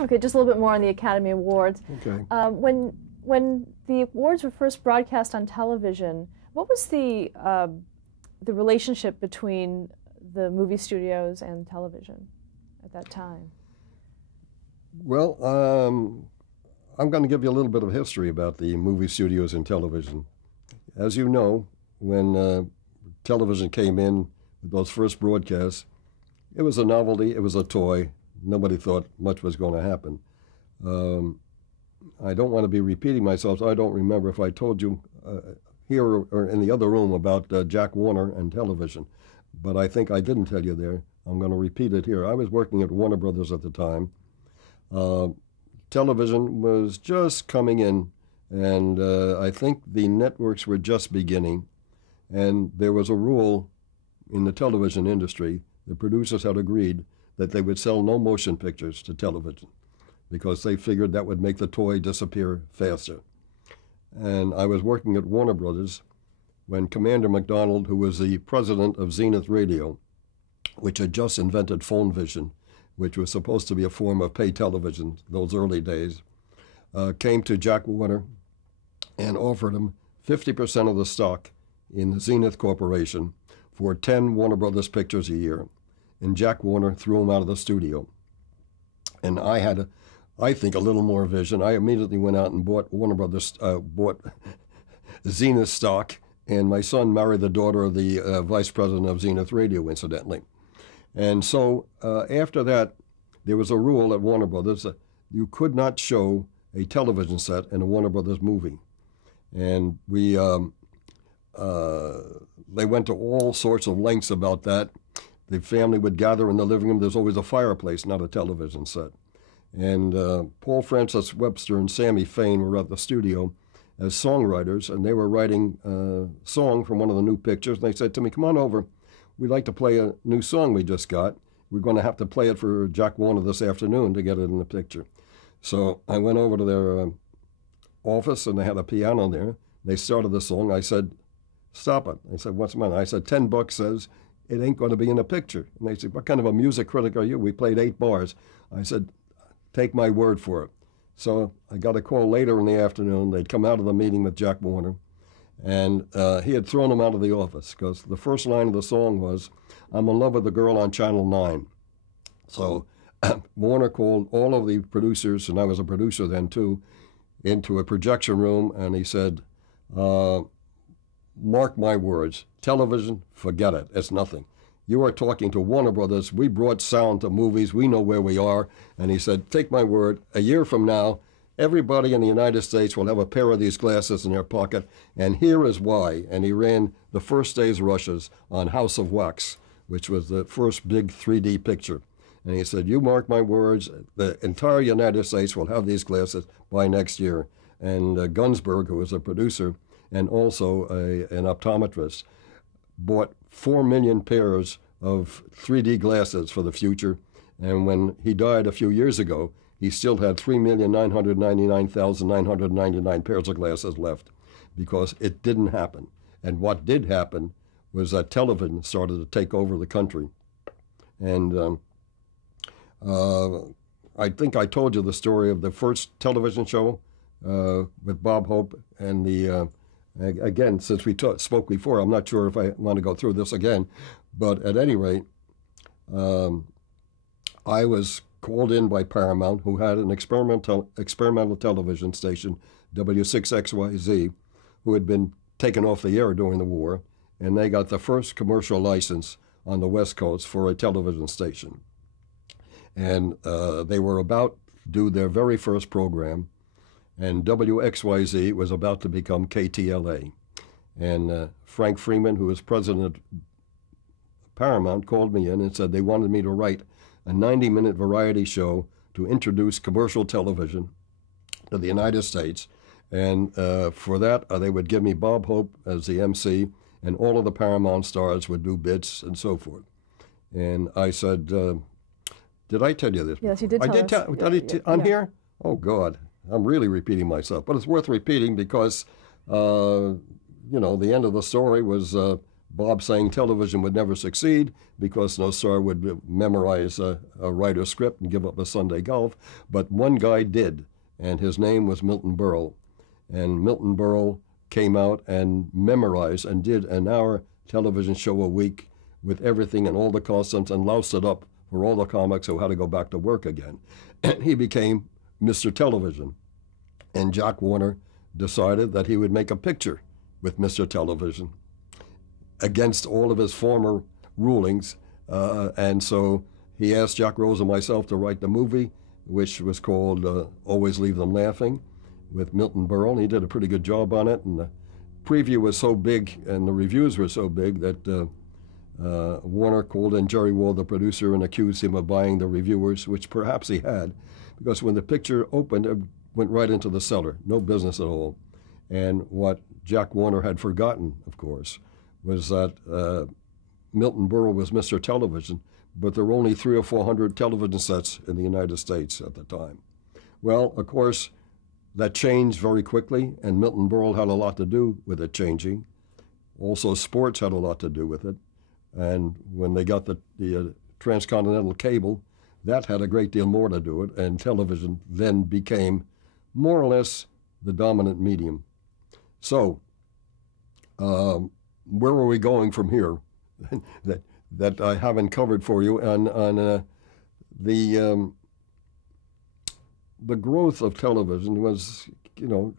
Okay, just a little bit more on the Academy Awards. Okay. When the awards were first broadcast on television, what was the relationship between the movie studios and television at that time? Well, I'm going to give you a little bit of history about the movie studios and television. As you know, when television came in with those first broadcasts, it was a novelty, it was a toy. Nobody thought much was going to happen. I don't want to be repeating myself, so I don't remember if I told you here or in the other room about Jack Warner and television, but I think I didn't tell you there. I'm going to repeat it here. I was working at Warner Brothers at the time. Television was just coming in, and I think the networks were just beginning, and there was a rule in the television industry. The producers had agreed that they would sell no motion pictures to television because they figured that would make the toy disappear faster. And I was working at Warner Brothers when Commander McDonald, who was the president of Zenith Radio, which had just invented phone vision, which was supposed to be a form of pay television those early days, came to Jack Warner and offered him 50% of the stock in the Zenith Corporation for 10 Warner Brothers pictures a year. And Jack Warner threw him out of the studio. And I had, I think, a little more vision. I immediately went out and bought Warner Brothers, bought Zenith stock, and my son married the daughter of the vice president of Zenith Radio, incidentally. And so after that, there was a rule at Warner Brothers that you could not show a television set in a Warner Brothers movie. And we, they went to all sorts of lengths about that. The family would gather in the living room. There's always a fireplace, not a television set. And Paul Francis Webster and Sammy Fain were at the studio as songwriters, and they were writing a song from one of the new pictures. And they said to me, "Come on over. We'd like to play a new song we just got. We're going to have to play it for Jack Warner this afternoon to get it in the picture." So I went over to their office, and they had a piano there. They started the song. I said, "Stop it." I said, "What's the matter?" I said, $10 says it ain't going to be in a picture. And they said, "What kind of a music critic are you? We played 8 bars. I said, "Take my word for it." So I got a call later in the afternoon. They'd come out of the meeting with Jack Warner, and he had thrown him out of the office because the first line of the song was, "I'm in love with the girl on Channel 9. So Warner called all of the producers, and I was a producer then too, into a projection room, and he said, "Mark my words, television, forget it, it's nothing. You are talking to Warner Brothers. We brought sound to movies. We know where we are." And he said, "Take my word, a year from now, everybody in the United States will have a pair of these glasses in their pocket, and here is why." And he ran the first day's rushes on House of Wax, which was the first big 3D picture. And he said, "You mark my words, the entire United States will have these glasses by next year." And Gunsberg, who was a producer and also an optometrist, bought 4 million pairs of 3D glasses for the future. And when he died a few years ago, he still had 3,999,999 pairs of glasses left because it didn't happen. And what did happen was that television started to take over the country. And I think I told you the story of the first television show with Bob Hope and the again, since we spoke before, I'm not sure if I want to go through this again, but at any rate, I was called in by Paramount, who had an experimental television station, W6XYZ, who had been taken off the air during the war, and they got the first commercial license on the West Coast for a television station. And they were about to do their very first program, and WXYZ was about to become KTLA. And Frank Freeman, who was president of Paramount, called me in and said they wanted me to write a 90-minute variety show to introduce commercial television to the United States. And for that, they would give me Bob Hope as the MC, and all of the Paramount stars would do bits and so forth. And I said, did I tell you this? Yes, you did tell us. I did on here? Oh, God. I'm really repeating myself. But it's worth repeating because, you know, the end of the story was Bob saying television would never succeed because no star would memorize a writer's script and give up a Sunday golf. But one guy did, and his name was Milton Berle. And Milton Berle came out and memorized and did an hour television show a week with everything and all the costumes and loused it up for all the comics who had to go back to work again. And he became Mr. Television. And Jack Warner decided that he would make a picture with Mr. Television against all of his former rulings. And so he asked Jack Rose and myself to write the movie, which was called Always Leave Them Laughing, with Milton Berle. He did a pretty good job on it, and the preview was so big and the reviews were so big that Warner called in Jerry Wall, the producer, and accused him of buying the reviewers, which perhaps he had, because when the picture opened, it went right into the cellar, no business at all. And what Jack Warner had forgotten, of course, was that Milton Berle was Mr. Television, but there were only 300 or 400 television sets in the United States at the time. Well, of course, that changed very quickly, and Milton Berle had a lot to do with it changing. Also, sports had a lot to do with it. And when they got the transcontinental cable, that had a great deal more to do with it, and television then became more or less the dominant medium. So, where are we going from here that I haven't covered for you? On the growth of television was,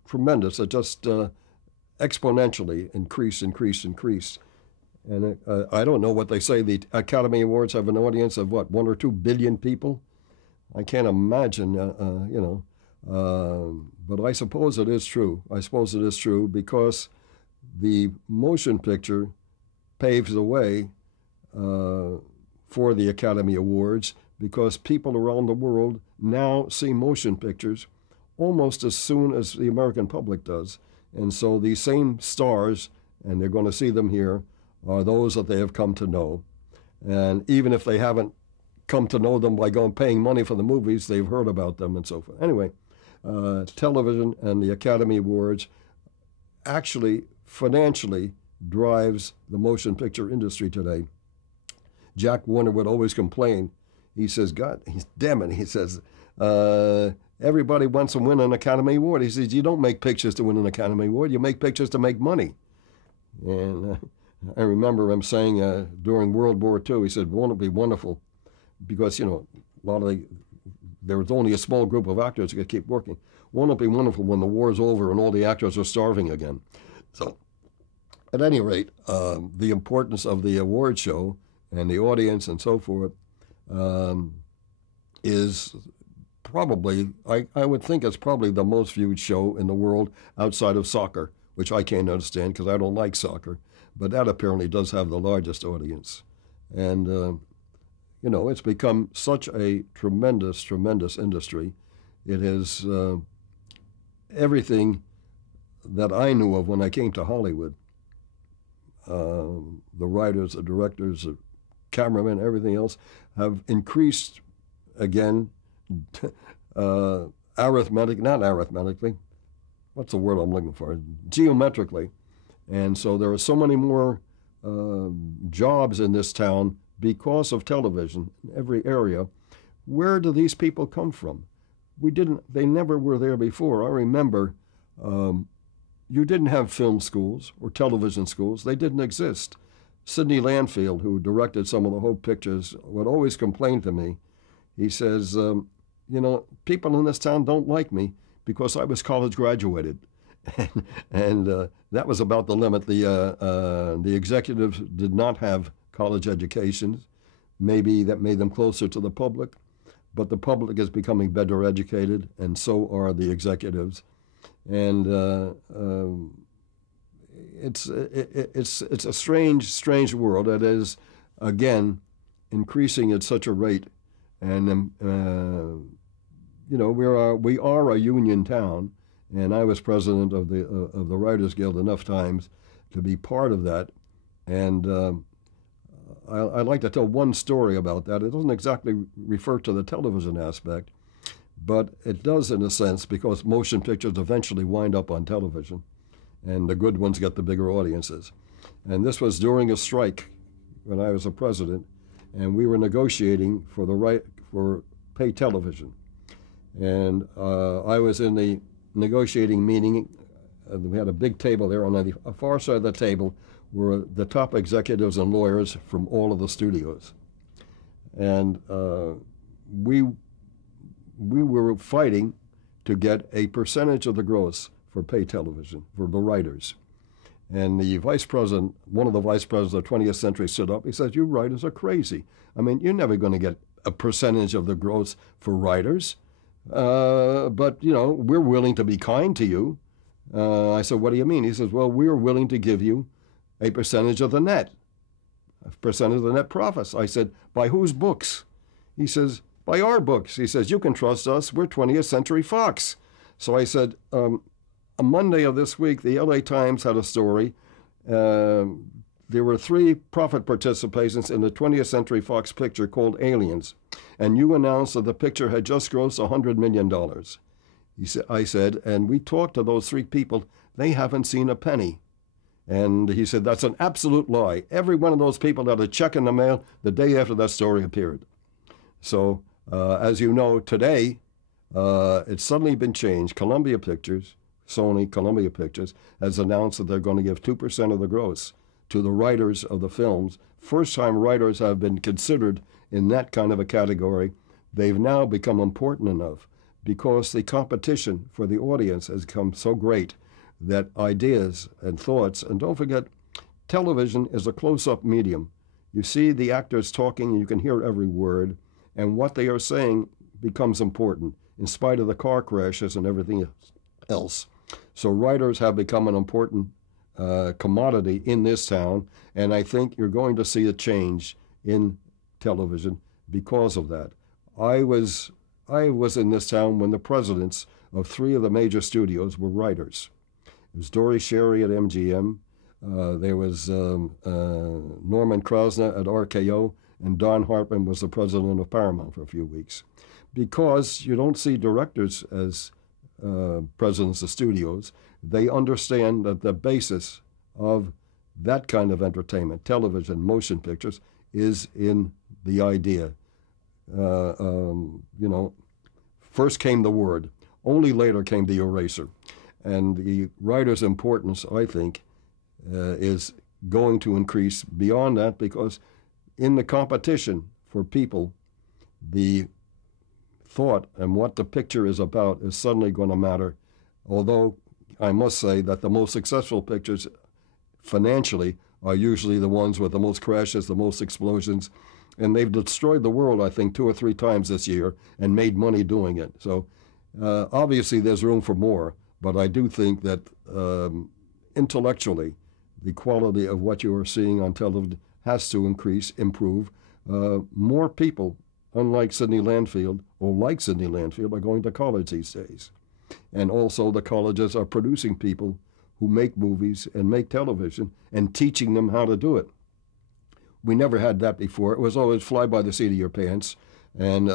tremendous. It just exponentially increased. And I don't know what they say. The Academy Awards have an audience of, 1 or 2 billion people? I can't imagine, but I suppose it is true. I suppose it is true because the motion picture paves the way for the Academy Awards, because people around the world now see motion pictures almost as soon as the American public does. And so these same stars, and they're going to see them here, are those that they have come to know. And even if they haven't come to know them by paying money for the movies, they've heard about them and so forth. Anyway, television and the Academy Awards actually financially drives the motion picture industry today. Jack Warner would always complain. He says, damn it, he says, everybody wants to win an Academy Award. He says, you don't make pictures to win an Academy Award, you make pictures to make money. And I remember him saying during World War II, he said, won't it be wonderful? Because, there was only a small group of actors who could keep working. Won't it be wonderful when the war's over and all the actors are starving again? So, at any rate, the importance of the award show and the audience and so forth is probably, I would think it's probably the most viewed show in the world outside of soccer, which I can't understand because I don't like soccer. But that apparently does have the largest audience. And, it's become such a tremendous industry. It is everything that I knew of when I came to Hollywood. The writers, the directors, the cameramen, everything else have increased again, not arithmetically, what's the word I'm looking for? Geometrically. And so there are so many more jobs in this town because of television in every area. Where do these people come from? They never were there before. I remember you didn't have film schools or television schools. They didn't exist. Sidney Landfield, who directed some of the Hope pictures, would always complain to me. He says, people in this town don't like me because I was college graduated. and that was about the limit. The executives did not have college educations. Maybe that made them closer to the public, but the public is becoming better educated, and so are the executives. And it's a strange world that is, again, increasing at such a rate. And we are a union town. And I was president of the Writers Guild enough times to be part of that. And I'd like to tell one story about that. It doesn't exactly refer to the television aspect, but it does in a sense, because motion pictures eventually wind up on television, and the good ones get the bigger audiences. And this was during a strike when I was a president, and we were negotiating for the right for pay television. And I was in the negotiating meeting. We had a big table there. On the far side of the table were the top executives and lawyers from all of the studios. And we were fighting to get a percentage of the gross for pay television, for the writers. And the vice president, one of the vice presidents of the 20th Century stood up. He says, "You writers are crazy. I mean, you're never going to get a percentage of the gross for writers. But, you know, we're willing to be kind to you." I said, "What do you mean?" He says, "Well, we're willing to give you a percentage of the net, a percentage of the net profits." I said, "By whose books?" He says, "By our books." He says, "You can trust us. We're 20th Century Fox." So I said, a Monday of this week, the LA Times had a story. There were 3 profit participations in the 20th Century Fox picture called Aliens, and you announced that the picture had just grossed $100 million. I said, and we talked to those 3 people. They haven't seen a penny. And he said, "That's an absolute lie. Every one of those people had a check in the mail the day after that story appeared." So, as you know, today, it's suddenly been changed. Columbia Pictures, Sony, Columbia Pictures, has announced that they're going to give 2% of the gross to the writers of the films. First-time writers have been considered in that kind of a category. They've now become important enough because the competition for the audience has become so great that ideas and thoughts, and don't forget, television is a close-up medium. You see the actors talking, and you can hear every word, and what they are saying becomes important in spite of the car crashes and everything else. So writers have become an important commodity in this town, and I think you're going to see a change in television because of that. I was in this town when the presidents of 3 of the major studios were writers. It was Dory Sherry at MGM, there was Norman Krasna at RKO, and Don Hartman was the president of Paramount for a few weeks. Because you don't see directors as presidents of studios, they understand that the basis of that kind of entertainment, television, motion pictures, is in the idea. You know, first came the word, only later came the eraser. And the writer's importance, I think, is going to increase beyond that, because in the competition for people, the thought and what the picture is about is suddenly going to matter. Although I must say that the most successful pictures financially are usually the ones with the most crashes, the most explosions, and they've destroyed the world, I think, 2 or 3 times this year and made money doing it. So obviously there's room for more, but I do think that intellectually the quality of what you are seeing on television has to increase, improve. More people, unlike Sidney Landfield, or like Sidney Landfield, are going to college these days. And also the colleges are producing people who make movies and make television and teaching them how to do it. We never had that before. It was always fly by the seat of your pants. And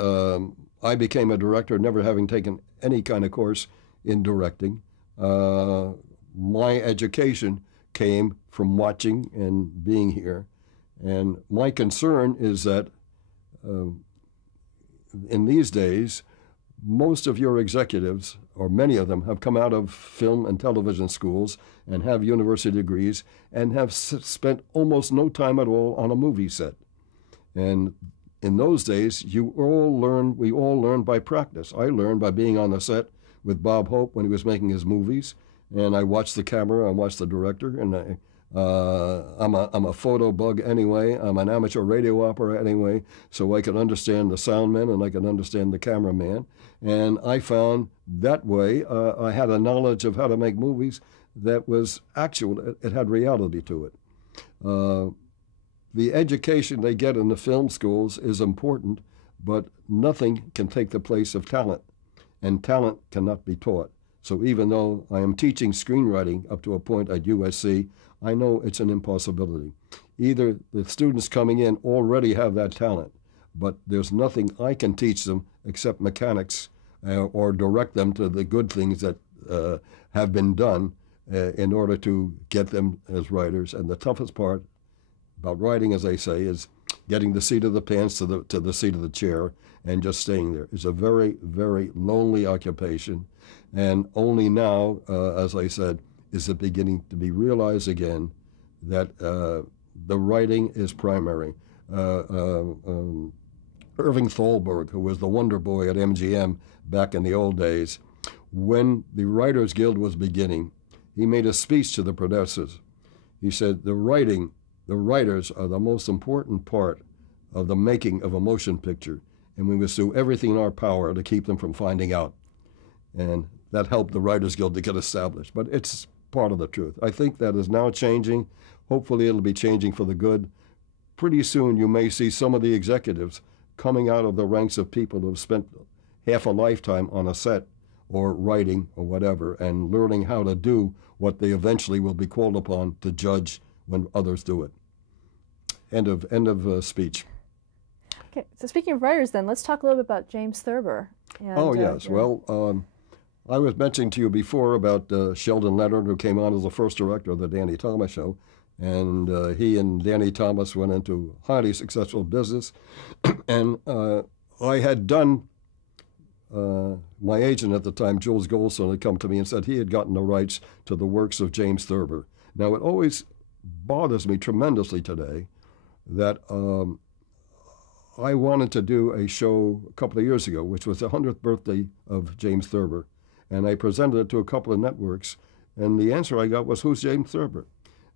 I became a director, never having taken any kind of course in directing. My education came from watching and being here. And my concern is that in these days, most of your executives, or many of them, have come out of film and television schools and have university degrees and have spent almost no time at all on a movie set. And in those days, we all learned by practice. I learned by being on the set with Bob Hope when he was making his movies, and I watched the camera, I watched the director, and I'm a photo bug anyway. I'm an amateur radio operator anyway, so I can understand the sound man and I can understand the cameraman. And I found that way I had a knowledge of how to make movies that was actual. It had reality to it. The education they get in the film schools is important, but nothing can take the place of talent, and talent cannot be taught. So even though I am teaching screenwriting up to a point at USC, I know it's an impossibility. Either the students coming in already have that talent, but there's nothing I can teach them except mechanics or direct them to the good things that have been done. in order to get them as writers. And the toughest part about writing, as they say, is getting the seat of the pants to the seat of the chair and just staying there. It's a very, very lonely occupation. And only now, as I said, is it beginning to be realized again that the writing is primary. Irving Thalberg, who was the wonder boy at MGM back in the old days, when the Writers Guild was beginning, he made a speech to the producers. He said, the writers are the most important part of the making of a motion picture, and we must do everything in our power to keep them from finding out. And that helped the Writers Guild to get established. But it's part of the truth. I think that is now changing. Hopefully it'll be changing for the good. Pretty soon you may see some of the executives coming out of the ranks of people who have spent half a lifetime on a set or writing or whatever and learning how to do what they eventually will be called upon to judge when others do it. End of speech. Okay, so speaking of writers then, let's talk a little bit about James Thurber. And, oh, yes. Yeah. Well, I was mentioning to you before about Sheldon Leonard, who came on as the first director of the Danny Thomas Show. And he and Danny Thomas went into highly successful business. And I had done, my agent at the time, Jules Goldstone, had come to me and said he had gotten the rights to the works of James Thurber. Now, it always bothers me tremendously today that I wanted to do a show a couple of years ago, which was the 100th birthday of James Thurber. And I presented it to a couple of networks, and the answer I got was, who's James Thurber?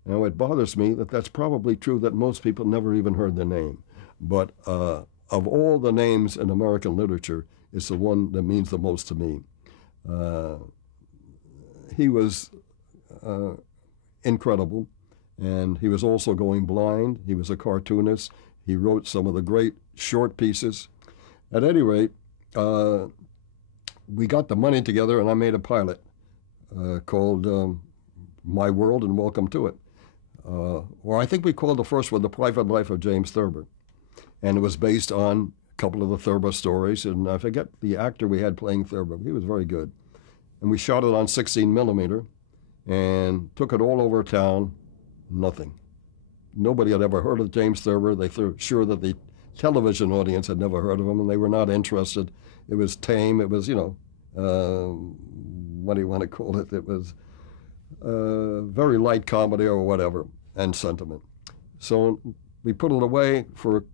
Now, it bothers me that that's probably true that most people never even heard the name. But of all the names in American literature, it's the one that means the most to me. He was incredible, and he was also going blind. He was a cartoonist. He wrote some of the great short pieces. At any rate, we got the money together, and I made a pilot called My World and Welcome to It. Or I think we called the first one The Private Life of James Thurber. And it was based on a couple of the Thurber stories, and I forget the actor we had playing Thurber. He was very good. And we shot it on 16 millimeter and took it all over town. Nothing. Nobody had ever heard of James Thurber. They were sure that the television audience had never heard of him, and they were not interested. It was tame. It was, what do you want to call it? It was very light comedy or whatever, and sentiment. So we put it away for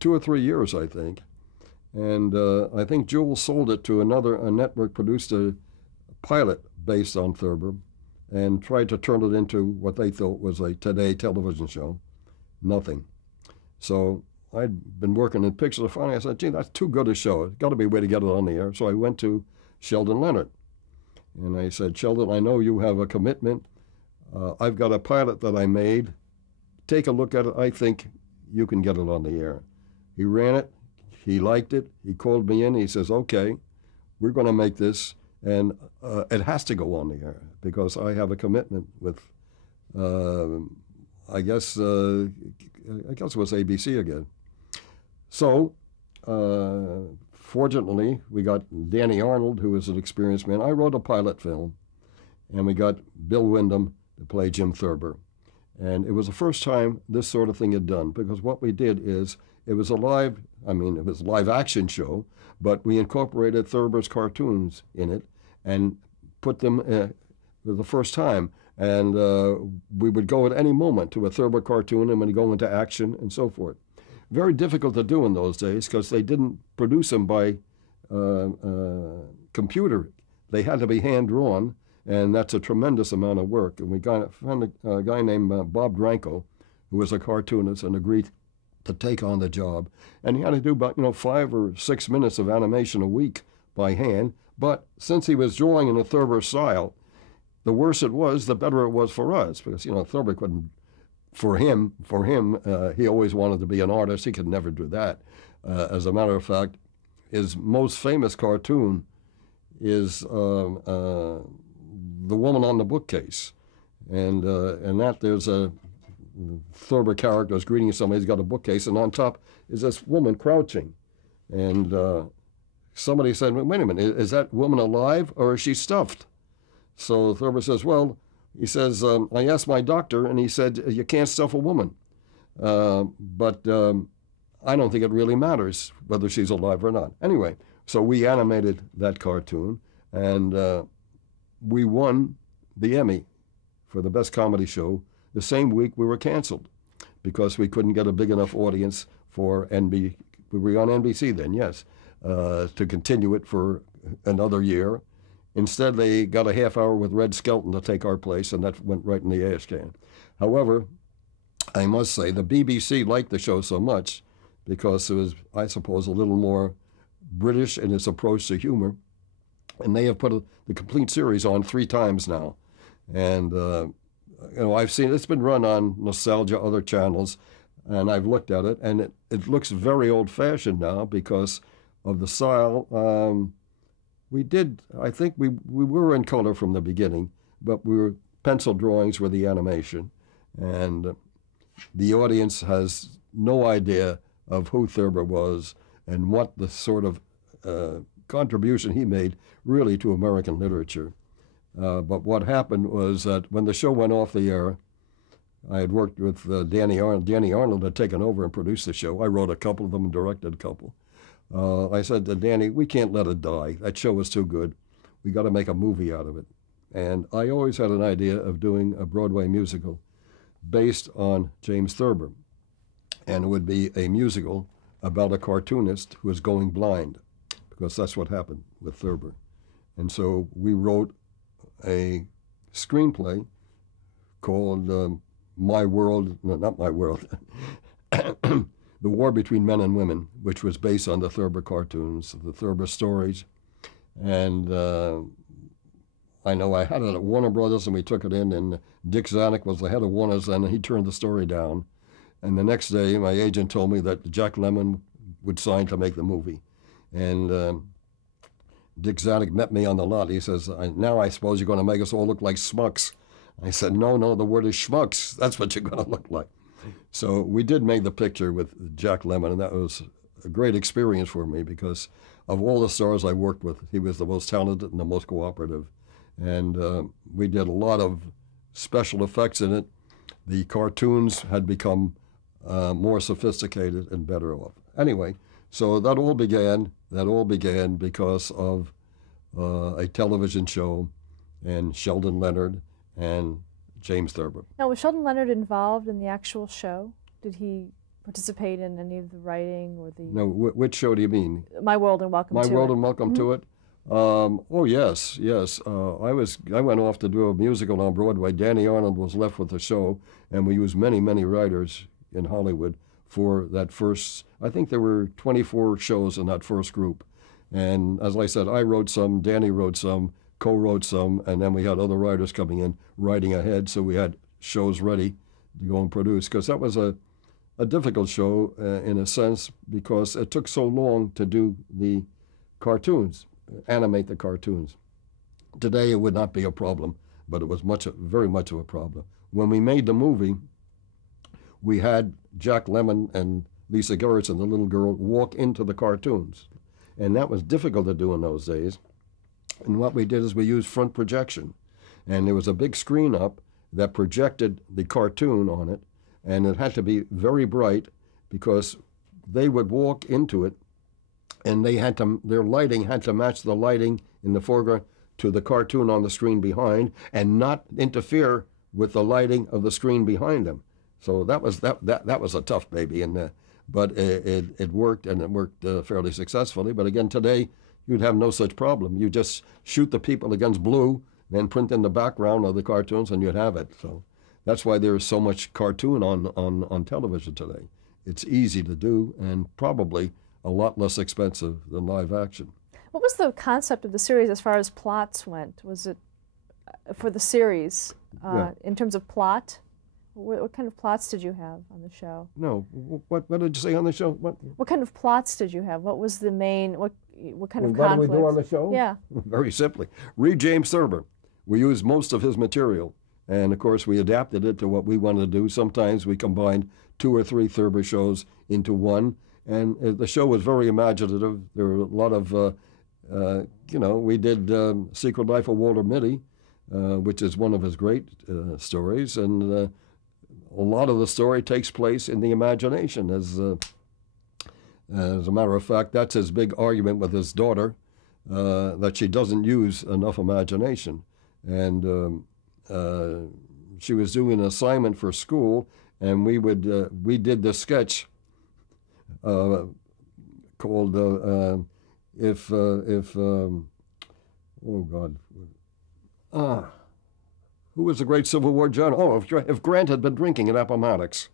2 or 3 years, I think. And I think Jules sold it to a network, produced a pilot based on Thurber, and tried to turn it into what they thought was a Today television show. Nothing. So I'd been working in pictures. Finally, I said, gee, that's too good a show. There's got to be a way to get it on the air. So I went to Sheldon Leonard. And I said, Sheldon, I know you have a commitment. I've got a pilot that I made. Take a look at it. I think you can get it on the air. He ran it. He liked it. He called me in. He says, okay, we're going to make this. And it has to go on the air because I have a commitment with, I guess it was ABC again. So, fortunately, we got Danny Arnold, who is an experienced man. I wrote a pilot film, and we got Bill Wyndham to play Jim Thurber. And it was the first time this sort of thing had done, because what we did is, it was a live action show, but we incorporated Thurber's cartoons in it and put them for the first time. And we would go at any moment to a Thurber cartoon and we'd go into action and so forth. Very difficult to do in those days because they didn't produce them by computer. They had to be hand-drawn, and that's a tremendous amount of work. And we found a guy named Bob Dranko, who was a cartoonist, and agreed to take on the job. And he had to do about 5 or 6 minutes of animation a week by hand. But since he was drawing in a Thurber style, the worse it was, the better it was for us, because Thurber couldn't. For him, he always wanted to be an artist. He could never do that. As a matter of fact, his most famous cartoon is The Woman on the Bookcase. And that there's a Thurber character is greeting somebody. He's got a bookcase, and on top is this woman crouching. And somebody said, wait a minute, is that woman alive or is she stuffed? So Thurber says, well, He says, I asked my doctor, and he said, you can't stuff a woman. But I don't think it really matters whether she's alive or not. Anyway, so we animated that cartoon, and we won the Emmy for the best comedy show the same week we were canceled because we couldn't get a big enough audience for NBC. We were on NBC then, yes, to continue it for another year. Instead, they got a half hour with Red Skelton to take our place, and that went right in the ash can. However, I must say the BBC liked the show so much because it was, I suppose, a little more British in its approach to humor, and they have put the complete series on 3 times now. And I've seen it's been run on Nostalgia, other channels, and I've looked at it, and it looks very old-fashioned now because of the style. I think we were in color from the beginning, but pencil drawings were the animation, and the audience has no idea of who Thurber was and what the sort of contribution he made really to American literature. But what happened was that when the show went off the air, I had worked with Danny Arnold. Danny Arnold had taken over and produced the show. I wrote a couple of them and directed a couple. I said to Danny, we can't let it die. That show was too good. We got to make a movie out of it. And I always had an idea of doing a Broadway musical based on James Thurber. And it would be a musical about a cartoonist who was going blind, because that's what happened with Thurber. And so we wrote a screenplay called My World, no, not My World, The War Between Men and Women, which was based on the Thurber cartoons, the Thurber stories. And I know I had it at Warner Brothers, and we took it in, and Dick Zanuck was the head of Warner's, and he turned the story down. And the next day, my agent told me that Jack Lemmon would sign to make the movie. And Dick Zanuck met me on the lot. He says, now I suppose you're going to make us all look like schmucks. I said, no, the word is schmucks. That's what you're going to look like. So we did make the picture with Jack Lemmon, and that was a great experience for me because of all the stars I worked with, he was the most talented and the most cooperative. And we did a lot of special effects in it. The cartoons had become more sophisticated and better off. Anyway, so that all began because of a television show and Sheldon Leonard and James Thurber. Now, was Sheldon Leonard involved in the actual show? Did he participate in any of the writing or the... No, which show do you mean? My World and Welcome to It. My World and Welcome to It? Oh, yes. I went off to do a musical on Broadway. Danny Arnold was left with the show, and we used many, many writers in Hollywood for that first... I think there were 24 shows in that first group. And as I said, I wrote some, Danny wrote some, co-wrote some, and then we had other writers coming in, writing ahead, so we had shows ready to go and produce, because that was a difficult show in a sense, because it took so long to do the cartoons, animate the cartoons. Today it would not be a problem, but it was very much of a problem. When we made the movie, we had Jack Lemmon and Lisa Gerritsen, the little girl, walk into the cartoons, and that was difficult to do in those days. And what we did is we used front projection. And there was a big screen up that projected the cartoon on it, and it had to be very bright because they would walk into it, and their lighting had to match the lighting in the foreground to the cartoon on the screen behind and not interfere with the lighting of the screen behind them. So that was a tough baby, but it worked, and it worked fairly successfully. But again, today, you'd have no such problem. You just shoot the people against blue, then print in the background of the cartoons, and you'd have it. So that's why there is so much cartoon on television today. It's easy to do and probably a lot less expensive than live action. What was the concept of the series as far as plots went? Was it for the series, in terms of plot? What kind of plots did you have on the show? No, what did you say on the show? What kind of plots did you have? What was the main, what kind of conflict? What did we do on the show? Yeah. Very simply, read James Thurber. We used most of his material, and of course we adapted it to what we wanted to do. Sometimes we combined 2 or 3 Thurber shows into one, and the show was very imaginative. There were a lot of, we did Secret Life of Walter Mitty. which is one of his great stories, and a lot of the story takes place in the imagination. As a matter of fact, that's his big argument with his daughter, that she doesn't use enough imagination. And she was doing an assignment for school, and we did this sketch called oh God, who was the great Civil War general? Oh, if Grant had been drinking at Appomattox.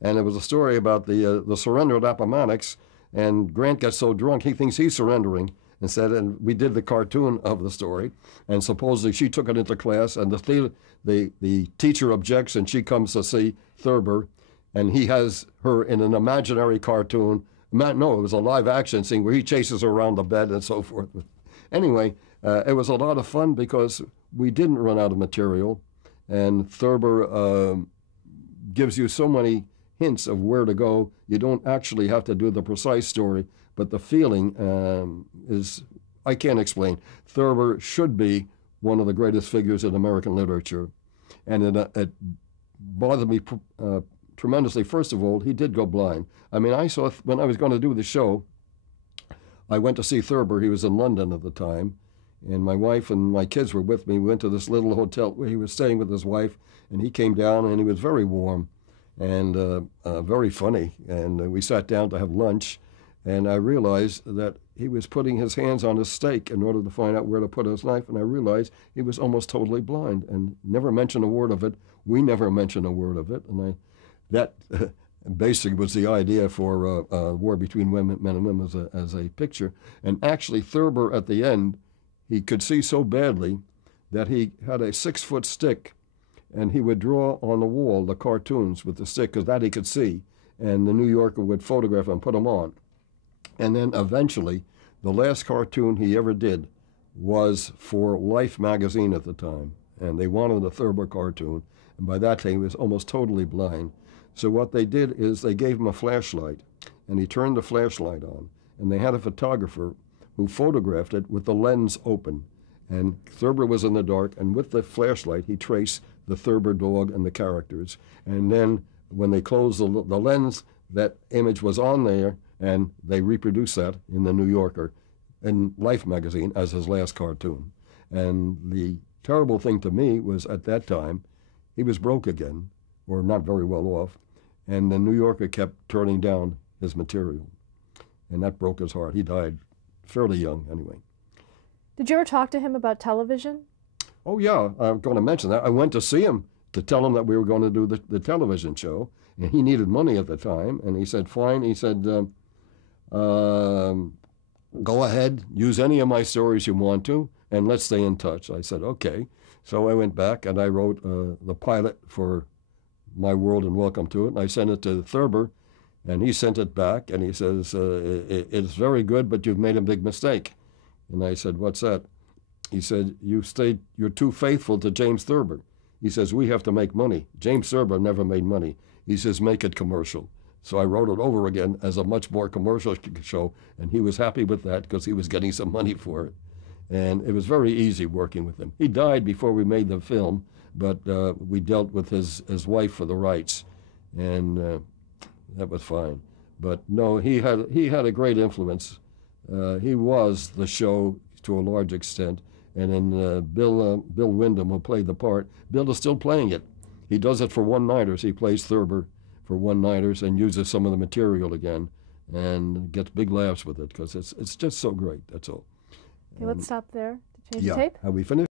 And it was a story about the surrender at Appomattox, and Grant gets so drunk he thinks he's surrendering, and we did the cartoon of the story, and supposedly she took it into class, and the teacher objects, and she comes to see Thurber, and he has her in an imaginary cartoon. No, it was a live action scene where he chases her around the bed and so forth. Anyway, it was a lot of fun because we didn't run out of material, and Thurber gives you so many hints of where to go. You don't actually have to do the precise story, but the feeling is, I can't explain. Thurber should be one of the greatest figures in American literature, and it bothered me tremendously. First of all, he did go blind. I mean, when I was going to do the show, I went to see Thurber. He was in London at the time, and my wife and my kids were with me. We went to this little hotel where he was staying with his wife, and he came down, and he was very warm and very funny. And we sat down to have lunch, and I realized that he was putting his hands on his steak in order to find out where to put his knife, and I realized he was almost totally blind and never mentioned a word of it. We never mentioned a word of it, and that basically was the idea for War Between Men and Women as a picture. And actually, Thurber at the end, he could see so badly that he had a 6-foot stick, and he would draw on the wall the cartoons with the stick, because that he could see, and the New Yorker would photograph and put them on. And then eventually, the last cartoon he ever did was for Life magazine at the time, and they wanted a Thurber cartoon, and by that time he was almost totally blind. So what they did is they gave him a flashlight, and he turned the flashlight on, and they had a photographer who photographed it with the lens open. And Thurber was in the dark, and with the flashlight, he traced the Thurber dog and the characters. And then when they closed the lens, that image was on there, and they reproduced that in the New Yorker in Life magazine as his last cartoon. And the terrible thing to me was, at that time, he was broke again, or not very well off, and the New Yorker kept turning down his material. And that broke his heart. He died fairly young, anyway. Did you ever talk to him about television? Oh, yeah, I'm going to mention that. I went to see him to tell him that we were going to do the television show, and he needed money at the time, and he said, fine. He said, go ahead, use any of my stories you want to, and let's stay in touch. I said, okay. So I went back, and I wrote the pilot for My World and Welcome to It, and I sent it to Thurber, and he sent it back, and he says, it's very good, but you've made a big mistake. And I said, what's that? He said, you're too faithful to James Thurber. He says, we have to make money. James Thurber never made money. He says, make it commercial. So I wrote it over again as a much more commercial show, and he was happy with that because he was getting some money for it. And it was very easy working with him. He died before we made the film, but we dealt with his wife for the rights, and that was fine. But no, he had a great influence. He was the show to a large extent, and then Bill Wyndham, who played the part, Bill is still playing it. He does it for one-nighters. He plays Thurber for one-nighters and uses some of the material again, and gets big laughs with it because it's just so great. That's all. Okay, let's stop there to change the tape. Have we finished?